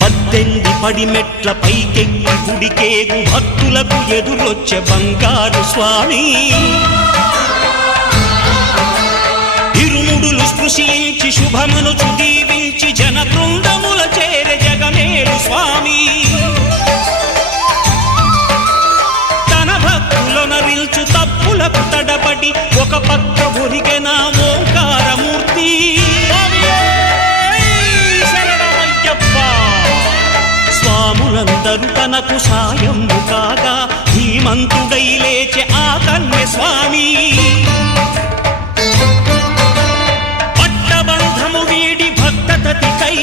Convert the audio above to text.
18 పడిమెట్ల పైకెక్కి గుడికేగు భక్తులకు ఎదురొచ్చే బంగారు స్వామి ఇరుముడులు స్పృశించి శుభమనుచు దీవించి జన బృందముల చేరే జగమేలు స్వామి తన భక్తులనరిల్చు తప్పులకు తడబడి ఒక పక్క ఒరిగెన ఓంకారమూర్తి స్వాములందరూ తనకు సాయము కాగా ధీమంతుడై లేచే ఆ కన్య స్వామి పట్టబంధము వీడి భక్తతతికై